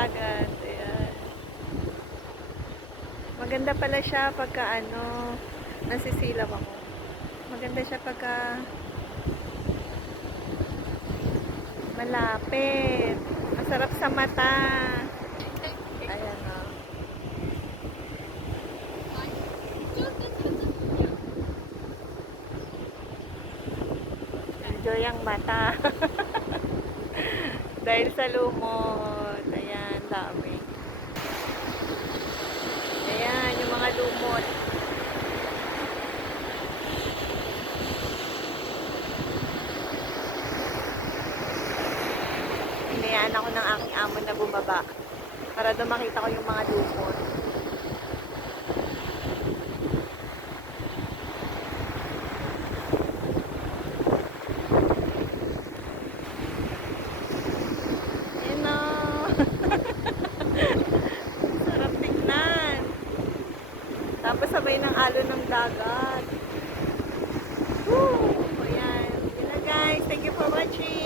dagat. Ayan. Maganda pala siya pagka ano, nasisilaw ako. Maganda siya pagka malapit. Masarap sa mata. Ayan o. Enjoy ang mata. Dahil sa lumot. Dami. Ayan, yung mga lumot. Hinayaan ako ng aking amo na bumaba. Para doon makita ko yung mga lumot. Tapos sabay ng alon ng dagat. Woo! Ayan. Yun na guys. Thank you for watching.